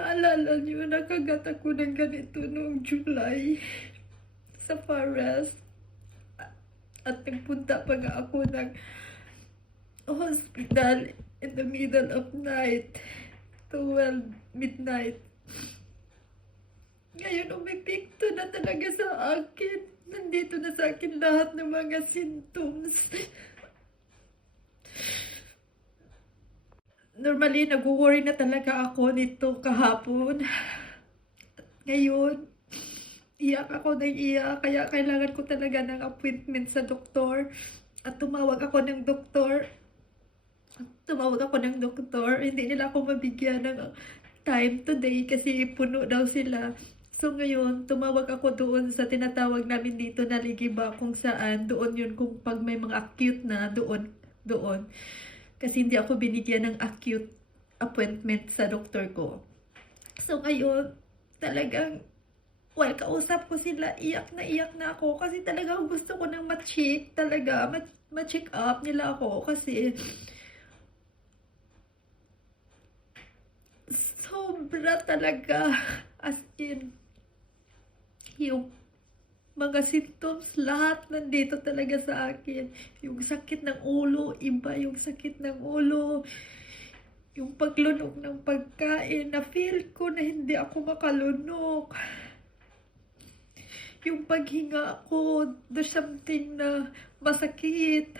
naalala niyo, nakagat ako ng ganito noong July sa forest. At nagpunta pa nga ako ng hospital in the middle of night, 12 midnight. Ngayon, umepekto na talaga sa akin. Nandito na sa akin lahat ng mga symptoms. Normally, nag-worry na talaga ako nito kahapon. Ngayon, iyak ako ng iyak, kaya kailangan ko talaga ng appointment sa doktor. At tumawag ako ng doktor. Hindi nila ako mabigyan ng time today kasi puno daw sila. So ngayon, tumawag ako doon sa tinatawag namin dito na Ligiba, kung saan doon yun kung pag may mga acute na doon. Kasi hindi ako binigyan ng acute appointment sa doktor ko. So ngayon, talagang kausap ko sila, iyak na ako kasi talagang gusto ko nang ma-check talaga, ma-check up nila ako kasi sobra talaga, as in, yung mga symptoms, lahat nandito talaga sa akin. Yung sakit ng ulo, iba yung sakit ng ulo. Yung paglunok ng pagkain, na feel ko na hindi ako makalunok. Yung paghinga ko, there's something na masakit.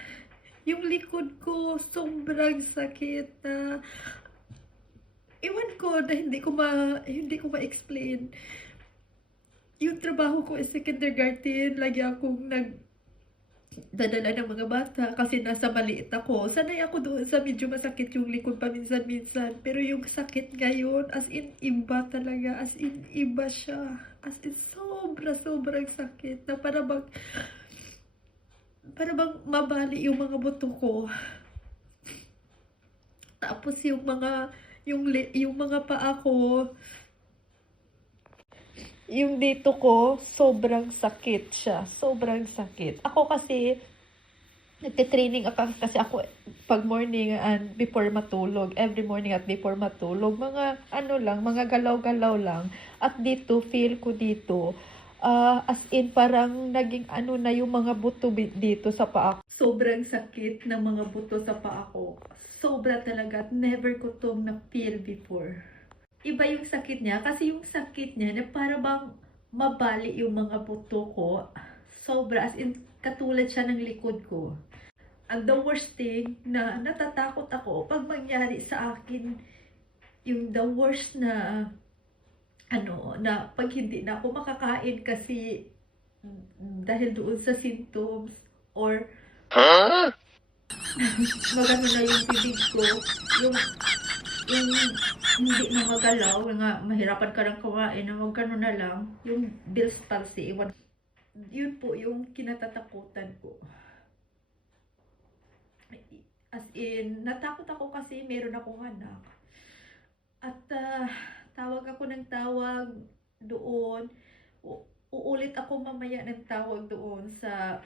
Yung likod ko, sobrang sakit na iwan ko na hindi ko ma-explain. Yung trabaho ko is sa kindergarten, lagi akong nagdadala ng mga bata kasi nasa maliit ako. Sanay ako doon sa medyo masakit yung likod paminsan-minsan. Pero yung sakit ngayon, as in iba talaga, as in iba siya. As in sobrang sakit na para bang mabali yung mga buto ko. Tapos yung mga paa ko, yung dito ko, sobrang sakit siya. Sobrang sakit. Ako kasi, nagte-training ako kasi ako pag morning and before matulog. Every morning at before matulog. Mga galaw-galaw lang. At dito, feel ko dito, as in parang naging na yung mga buto dito sa paa ko. Sobrang sakit ng mga buto sa paa ko. Sobra talaga. Never ko tong na-feel before. Iba yung sakit niya kasi yung sakit niya na para bang mabali yung mga buto ko. Sobra, as in katulad siya ng likod ko. And the worst thing na natatakot ako pag mangyari sa akin yung the worst na na pag hindi na ako makakain kasi dahil doon sa symptoms or magano na yung bibig ko, yung hindi na magalaw, nga mahirapan ka ng kumain, na magkano na lang, yung Bell's palsy, yun po yung kinatatakutan ko. As in, natakot ako kasi meron akong anak. At tawag ako ng tawag doon, uulit ako mamaya ng tawag doon sa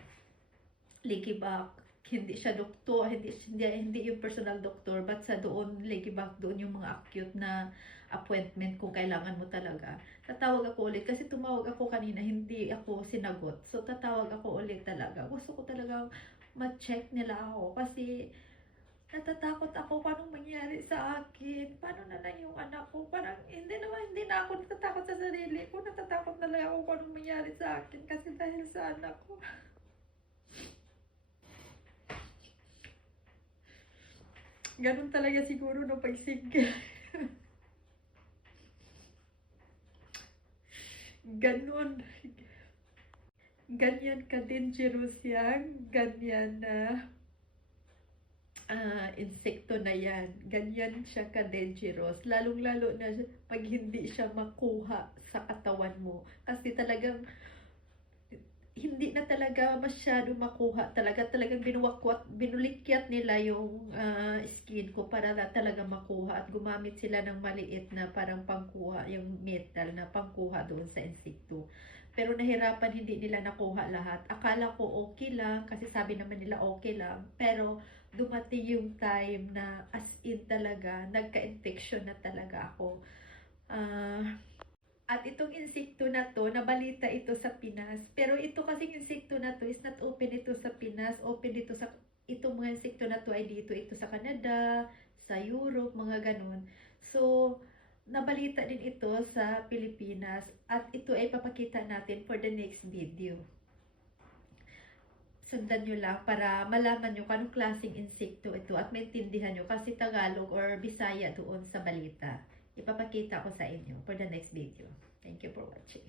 Ligiback. Hindi siya doktor, hindi yung personal doctor, but sa doon, Ligiback, doon yung mga acute na appointment kung kailangan mo talaga. Tatawag ako ulit kasi tumawag ako kanina, hindi ako sinagot. So tatawag ako ulit talaga. Gusto ko talaga ma-check nila ako kasi natatakot ako paano mangyari sa akin. Paano na lang yung anak ko? Parang hindi na ako natatakot sa sarili ko. Natatakot na lang ako paano mangyari sa akin kasi dahil sa anak ko. Ganun talaga siguro no pag single. Ganun. Ganyan ka-dangerous yan. Ganyan na insekto na yan. Ganyan siya ka-dangerous. Lalong-lalo na pag hindi siya makuha sa katawan mo. Kasi talagang hindi na talaga masyado makuha. Talagang binulikyat nila yung skin ko para na talaga makuha. At gumamit sila ng maliit na parang pangkuha, yung metal na pangkuha doon sa insekto. Pero nahirapan, hindi nila nakuha lahat. Akala ko okay lang, kasi sabi naman nila okay lang. Pero dumating yung time na as in talaga, nagka-infection na talaga ako. At itong insekto na to, nabalita ito sa Pinas. Pero ito kasing insekto na to is not open ito sa Pinas. Open dito sa, itong mga insekto na to ay dito ito sa Canada, sa Europe, mga ganun. So, nabalita din ito sa Pilipinas. At ito ay papakita natin for the next video. Sundan nyo lang para malaman nyo kung anong klaseng insekto ito at maintindihan nyo kasi Tagalog or Bisaya doon sa balita. Ipapakita ko sa inyo for the next video. Thank you for watching.